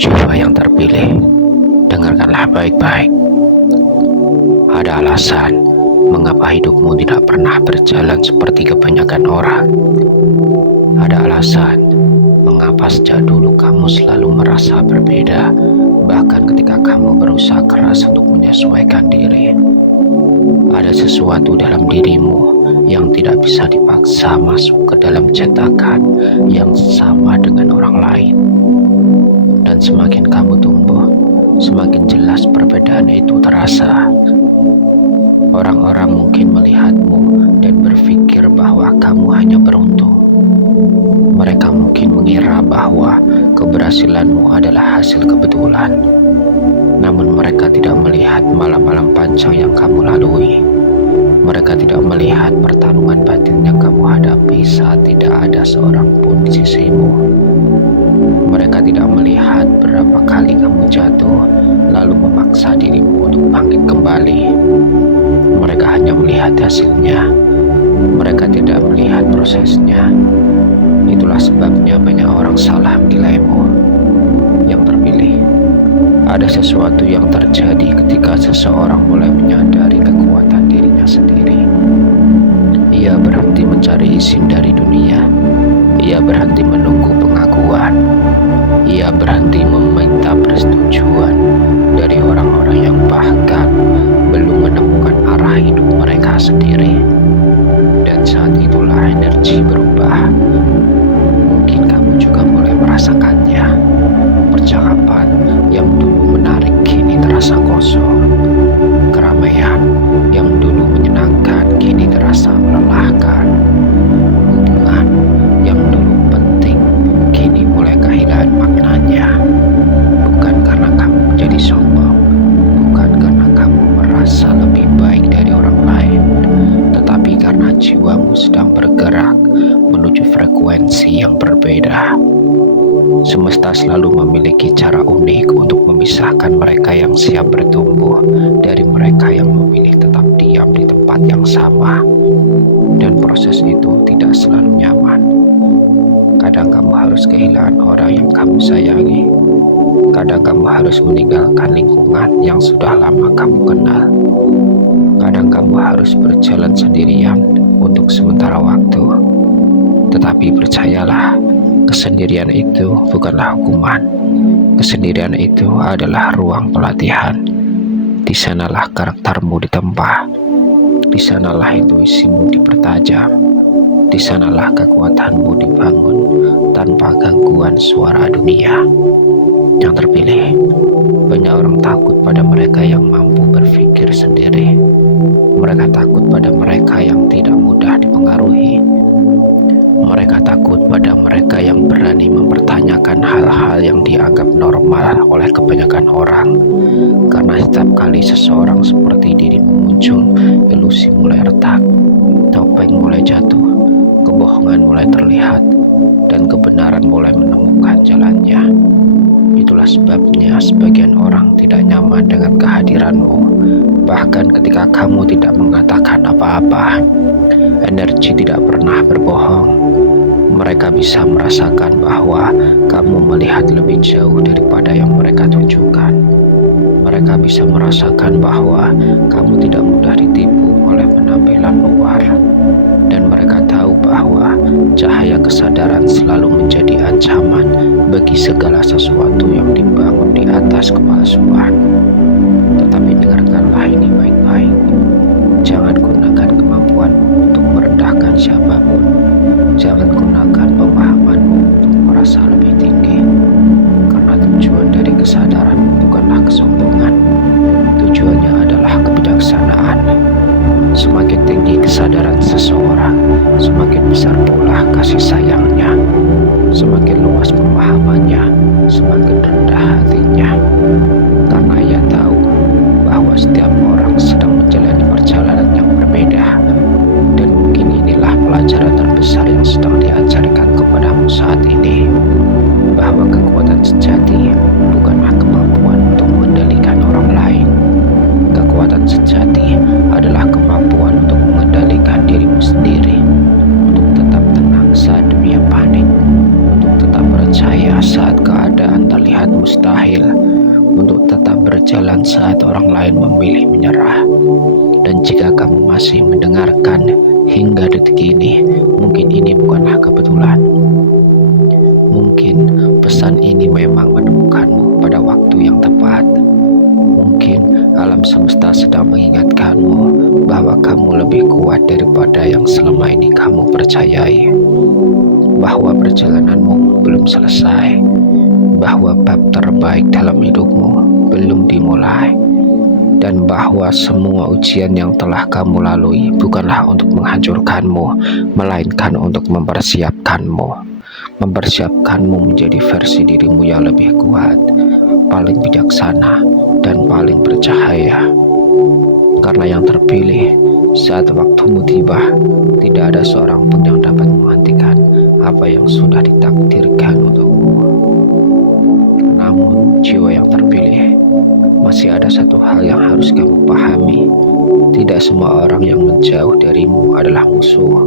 Jiwa yang terpilih, dengarkanlah baik-baik. Ada alasan mengapa hidupmu tidak pernah berjalan seperti kebanyakan orang. Ada alasan mengapa sejak dulu kamu selalu merasa berbeda, bahkan ketika kamu berusaha keras untuk menyesuaikan diri. Ada sesuatu dalam dirimu yang tidak bisa dipaksa masuk ke dalam cetakan yang sama dengan orang lain. Dan semakin kamu tumbuh, semakin jelas perbedaan itu terasa. Orang-orang mungkin melihatmu dan berpikir bahwa kamu hanya beruntung. Mereka mungkin mengira bahwa keberhasilanmu adalah hasil kebetulan. Namun mereka tidak melihat malam-malam panjang yang kamu lalui. Mereka tidak melihat pertarungan batin yang kamu hadapi saat tidak ada seorang pun di sisimu. Mereka tidak melihat berapa kali kamu jatuh, lalu memaksa dirimu untuk bangkit kembali. Mereka hanya melihat hasilnya. Mereka tidak melihat prosesnya. Itulah sebabnya banyak orang salah menilaimu. Yang terpilih, ada sesuatu yang terjadi ketika seseorang mulai menyadari kekuatan dirinya sendiri. Ia berhenti mencari izin dari dunia. Ia berhenti menunggu pengakuan. Ia berhenti meminta persetujuan dari orang-orang yang bahkan belum menemukan arah hidup mereka sendiri. Dan saat itulah energi berubah. Mungkin kamu juga mulai merasakannya. Percakapan yang dulu menarik kini terasa kosong. Keramaian yang dulu menyenangkan kini terasa melelahkan. Hubungan yang dulu penting kini mulai kehilangan maknanya. Bukan karena kamu menjadi sombong, bukan karena kamu merasa lebih baik dari orang lain, tetapi karena jiwamu sedang bergerak menuju frekuensi yang berbeda. Semesta selalu memiliki cara unik untuk memisahkan mereka yang siap bertumbuh dari mereka yang memilih tetap diam di tempat yang sama. Dan proses itu tidak selalu nyaman. Kadang kamu harus kehilangan orang yang kamu sayangi. Kadang kamu harus meninggalkan lingkungan yang sudah lama kamu kenal. Kadang kamu harus berjalan sendirian untuk sementara waktu. Tetapi percayalah, kesendirian itu bukanlah hukuman. Kesendirian itu adalah ruang pelatihan. Di sanalah karaktermu ditempa. Di sanalah intuisimu dipertajam. Di sanalah kekuatanmu dibangun tanpa gangguan suara dunia. Yang terpilih, banyak orang takut pada mereka yang mampu berpikir sendiri. Mereka takut pada mereka yang tidak mudah dipengaruhi. Mereka takut pada mereka yang berani mempertanyakan hal-hal yang dianggap normal oleh kebanyakan orang. Karena setiap kali seseorang seperti dirimu muncul, ilusi mulai retak, topeng mulai jatuh, kebohongan mulai terlihat, dan kebenaran mulai menemukan jalannya. Itulah sebabnya sebagian orang tidak nyaman dengan kehadiranmu, bahkan ketika kamu tidak mengatakan apa-apa. Energi tidak pernah berbohong. Mereka bisa merasakan bahwa kamu melihat lebih jauh daripada yang mereka tunjukkan. Mereka bisa merasakan bahwa kamu tidak mudah ditipu oleh penampilan luar. Dan mereka tahu bahwa cahaya kesadaran selalu menjadi ancaman bagi segala sesuatu yang dibangun di atas kepalsuan. Tetapi dengarkanlah ini baik-baik. Jangan gunakan kemampuanmu untuk merendahkan siapapun. Jangan gunakan pemahamanmu untuk merasa lebih tinggi. Karena tujuan dari kesadaran bukanlah kesombongan. Tujuannya adalah kebijaksanaan. Semakin tinggi kesadaran seseorang, semakin besar pula kasih sayangnya. Semakin luas pemahamannya, semakin rendah hatinya. Karena ia tahu bahwa setiap orang sedang menjalani perjalanan yang berbeda. Dan mungkin inilah pelajaran terbesar yang sedang diajarkan kepadamu saat ini. Bahwa kekuatan sejati bukanlah kemampuan untuk mengendalikan orang lain. Kekuatan sejati adalah kemampuan untuk mengendalikan dirimu sendiri, untuk tetap tenang saat dunia panik, untuk tetap percaya saat saat keadaan terlihat mustahil, untuk tetap berjalan saat orang lain memilih menyerah. Dan jika kamu masih mendengarkan hingga detik ini, mungkin ini bukanlah kebetulan. Mungkin pesan ini memang menemukanmu pada waktu yang tepat. Mungkin alam semesta sedang mengingatkanmu bahwa kamu lebih kuat daripada yang selama ini kamu percayai. Bahwa perjalananmu belum selesai. Bahwa bab terbaik dalam hidupmu belum dimulai. Dan bahwa semua ujian yang telah kamu lalui bukanlah untuk menghancurkanmu, melainkan untuk mempersiapkanmu. Mempersiapkanmu menjadi versi dirimu yang lebih kuat, paling bijaksana, dan paling bercahaya. Karena yang terpilih, saat waktumu tiba, tidak ada seorang pun yang dapat menghentikan apa yang sudah ditakdirkan untukmu. Namun, jiwa yang terpilih, masih ada satu hal yang harus kamu pahami. Tidak semua orang yang menjauh darimu adalah musuh.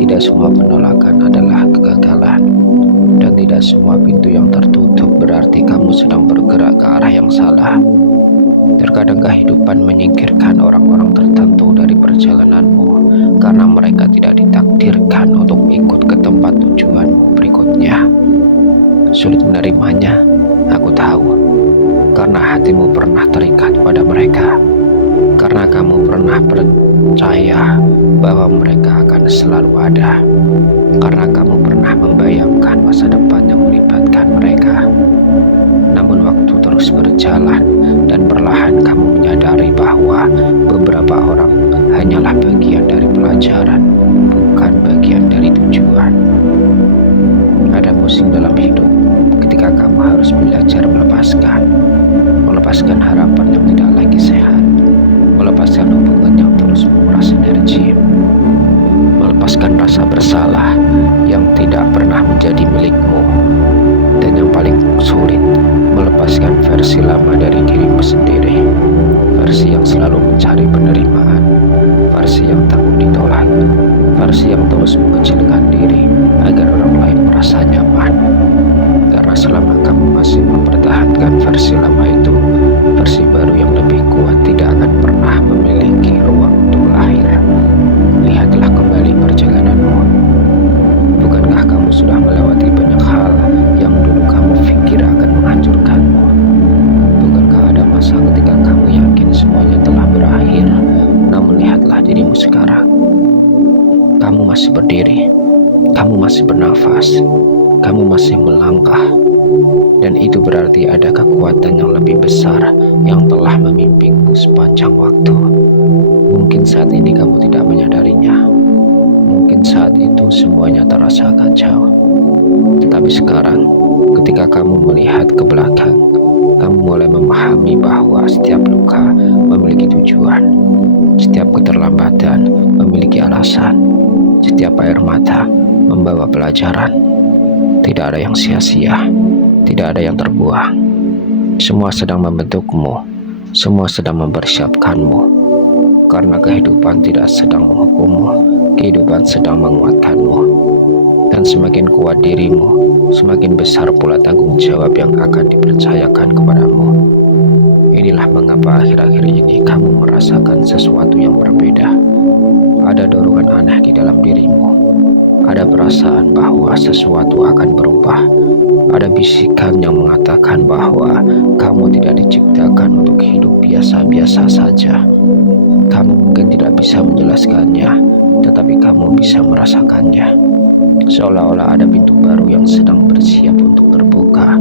Tidak semua penolakan adalah kegagalan. Dan tidak semua pintu yang tertutup berarti kamu sedang bergerak ke arah yang salah. Terkadang kehidupan menyingkirkan orang-orang tertentu dari perjalananmu karena mereka tidak ditakdirkan untuk ikut ke tempat tujuanmu berikutnya. Sulit menerimanya, aku tahu. Karena hatimu pernah terikat pada mereka. Karena kamu pernah percaya bahwa mereka akan selalu ada. Karena kamu pernah membayangkan masa depan yang melibatkan mereka. Namun waktu terus berjalan dan perlahan kamu menyadari bahwa beberapa orang hanyalah bagian dari pelajaran, bukan bagian dari tujuan. Ada musim dalam hidup ketika kamu harus belajar melepaskan harapan yang tidak lagi sehat, melepaskan hubungan yang terus menguras energi, melepaskan rasa bersalah yang tidak pernah menjadi milikmu, dan yang paling sulit, melepaskan versi lama dari dirimu sendiri, versi yang selalu mencari penerimaan, versi yang takut ditolak, versi yang terus mengecilkan diri agar orang lain merasa nyaman. Karena selama kamu masih mempertahankan versi lama itu, versi baru yang lebih kuat tidak akan pernah memiliki ruang untuk lahir. Lihatlah kembali perjalananmu. Bukankah kamu sudah melewati banyak hal yang dulu kamu pikir akan menghancurkanmu? Bukankah ada masa ketika kamu yakin semuanya telah berakhir? Namun lihatlah dirimu sekarang. Kamu masih berdiri, kamu masih bernafas, kamu masih melangkah, dan itu berarti ada kekuatan yang lebih besar yang telah membimbingmu sepanjang waktu. Mungkin saat ini kamu tidak menyadarinya, mungkin saat itu semuanya terasa kacau, tetapi sekarang ketika kamu melihat ke belakang, kamu mulai memahami bahwa setiap luka memiliki tujuan, setiap keterlambatan memiliki alasan, setiap air mata membawa pelajaran. Tidak ada yang sia-sia, tidak ada yang terbuang. Semua sedang membentukmu, semua sedang mempersiapkanmu. Karena kehidupan tidak sedang menghukummu, kehidupan sedang menguatkanmu. Dan semakin kuat dirimu, semakin besar pula tanggung jawab yang akan dipercayakan kepadamu. Inilah mengapa akhir-akhir ini kamu merasakan sesuatu yang berbeda. Ada dorongan aneh di dalam dirimu. Ada perasaan bahwa sesuatu akan berubah. Ada bisikan yang mengatakan bahwa kamu tidak diciptakan untuk hidup biasa-biasa saja. Kamu mungkin tidak bisa menjelaskannya, tetapi kamu bisa merasakannya. Seolah-olah ada pintu baru yang sedang bersiap untuk terbuka.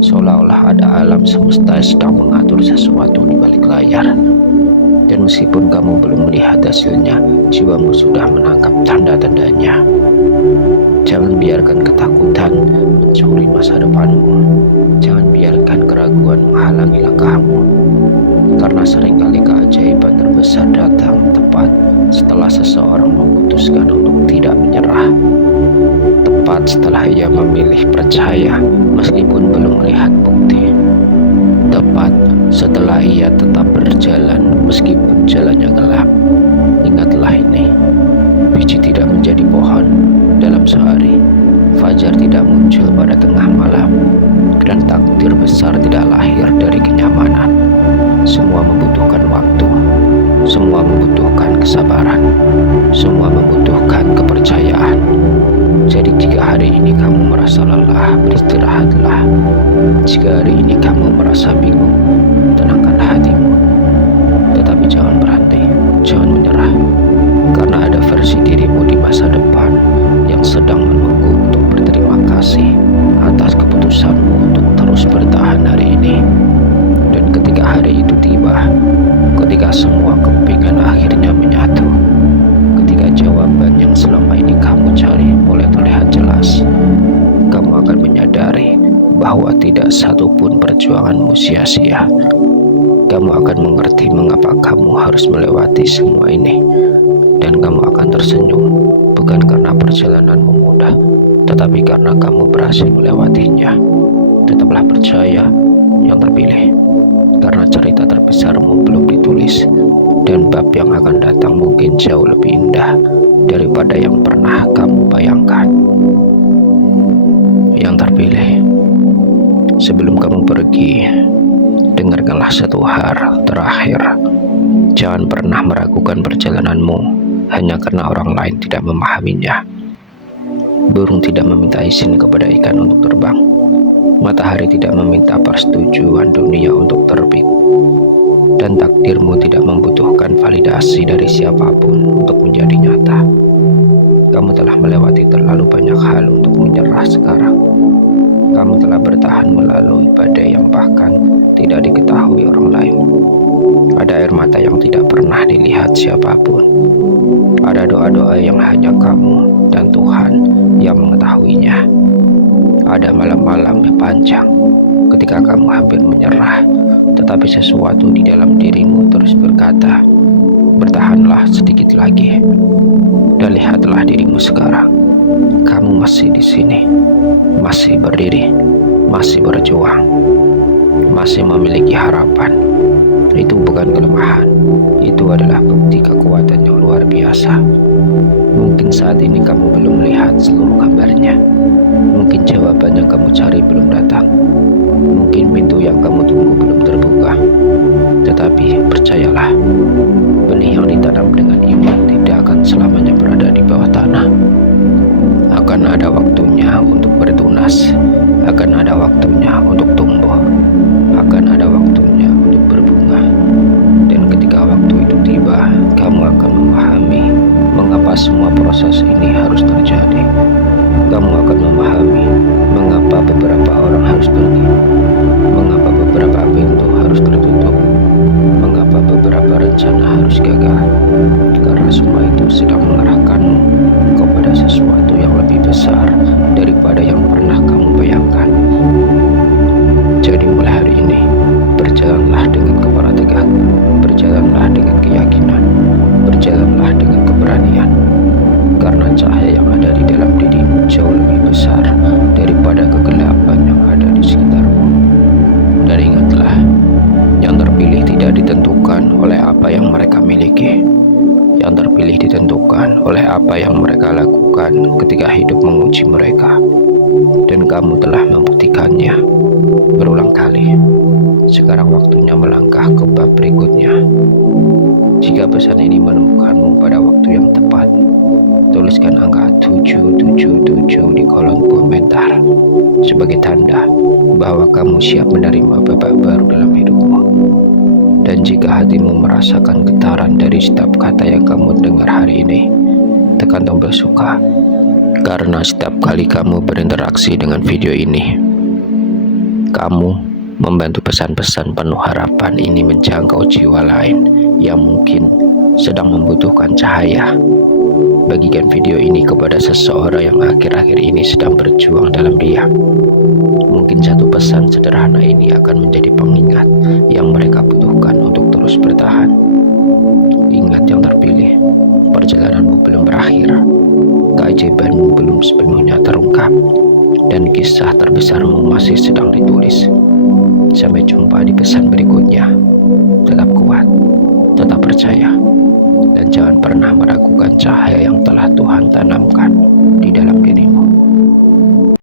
Seolah-olah ada alam semesta yang sedang mengatur sesuatu di balik layar. Dan meskipun kamu belum melihat hasilnya, jiwamu sudah menangkap tanda-tandanya. Jangan biarkan ketakutan mencuri masa depanmu. Jangan biarkan keraguan menghalangi langkahmu. Karena seringkali keajaiban terbesar datang tepat setelah seseorang memutuskan untuk tidak menyerah. Tepat setelah ia memilih percaya meskipun belum melihat bukti. Tepat setelah ia tetap berjalan meskipun jalannya gelap. Ingatlah ini, biji tidak menjadi pohon dalam sehari, fajar tidak muncul pada tengah malam, terbesar tidak lahir dari kenyamanan. Semua membutuhkan waktu, semua membutuhkan kesabaran, semua membutuhkan kepercayaan. Jadi jika hari ini kamu merasa lelah, beristirahatlah. Jika hari ini kamu merasa bingung, tenangkan hatimu. Tetapi jangan berhenti, jangan menyerah. Karena ada versi dirimu di masa depan yang sedang menunggu untuk berterima kasih atas keputusanmu untuk terus bertahan hari ini. Dan ketika hari itu tiba, ketika semua kepingan akhirnya menyatu, ketika jawaban yang selama ini kamu cari mulai terlihat jelas, kamu akan menyadari bahwa tidak satupun perjuanganmu sia-sia. Kamu akan mengerti mengapa kamu harus melewati semua ini. Dan kamu akan tersenyum, bukan karena perjalananmu mudah, tetapi karena kamu berhasil melewatinya. Tetaplah percaya, yang terpilih, karena cerita terbesarmu belum ditulis, dan bab yang akan datang mungkin jauh lebih indah daripada yang pernah kamu bayangkan. Yang terpilih, sebelum kamu pergi, dengarkanlah satu hal terakhir. Jangan pernah meragukan perjalananmu hanya karena orang lain tidak memahaminya. Burung tidak meminta izin kepada ikan untuk terbang. Matahari tidak meminta persetujuan dunia untuk terbit. Dan takdirmu tidak membutuhkan validasi dari siapapun untuk menjadi nyata. Kamu telah melewati terlalu banyak hal untuk menyerah sekarang. Kamu telah bertahan melalui badai yang bahkan tidak diketahui orang lain. Ada air mata yang tidak pernah dilihat siapapun. Ada doa-doa yang hanya kamu dan Tuhan yang mengetahuinya. Ada malam-malam yang panjang ketika kamu hampir menyerah, tetapi sesuatu di dalam dirimu terus berkata, bertahanlah sedikit lagi. Dan lihatlah dirimu sekarang. Kamu masih di sini, masih berdiri, masih berjuang, masih memiliki harapan. Itu bukan kelemahan, itu adalah bukti kekuatan yang luar biasa. Mungkin saat ini kamu belum melihat seluruh gambarnya. Mungkin jawaban yang kamu cari belum datang. Mungkin pintu yang kamu tunggu belum terbuka. Tetapi percayalah, benih yang ditanam dengan iman tidak akan selamanya berada di bawah tanah. Akan ada waktunya untuk bertunas, akan ada waktunya untuk tumbuh, akan ada waktunya untuk berbunga. Dan ketika waktu itu tiba, kamu akan memahami mengapa semua proses ini harus terjadi. Kamu akan memahami mengapa beberapa orang harus pergi, mengapa beberapa pintu harus tertutup, mengapa beberapa rencana harus gagal. Karena semua itu sedang mengarahkanmu kepada sesuatu yang lebih besar daripada yang pernah kamu bayangkan. Jadi mulai hari ini, berjalanlah dengan kepala tegak, berjalanlah dengan keyakinan, berjalanlah dengan keberanian. Karena cahaya yang ada di dalam dirimu jauh lebih besar daripada kegelapan yang ada di sekitarmu. Dan ingatlah, yang terpilih tidak ditentukan oleh apa yang mereka miliki. Yang terpilih ditentukan oleh apa yang mereka lakukan ketika hidup menguji mereka. Dan kamu telah membuktikannya berulang kali. Sekarang waktunya melangkah ke bab berikutnya. Jika pesan ini menemukanmu pada waktu yang tepat, tuliskan angka 777 di kolom komentar sebagai tanda bahwa kamu siap menerima babak baru dalam hidupmu. Dan jika hatimu merasakan getaran dari setiap kata yang kamu dengar hari ini, tekan tombol suka. Karena setiap kali kamu berinteraksi dengan video ini, kamu membantu pesan-pesan penuh harapan ini menjangkau jiwa lain yang mungkin sedang membutuhkan cahaya. Bagikan video ini kepada seseorang yang akhir-akhir ini sedang berjuang dalam diam. Mungkin satu pesan sederhana ini akan menjadi pengingat yang mereka butuhkan untuk terus bertahan. Ingat yang terpilih, perjalananmu belum berakhir, keajaibanmu belum sepenuhnya terungkap, dan kisah terbesarmu masih sedang ditulis. Sampai jumpa di pesan berikutnya. Tetap kuat, tetap percaya, dan jangan pernah meragukan cahaya yang telah Tuhan tanamkan di dalam dirimu.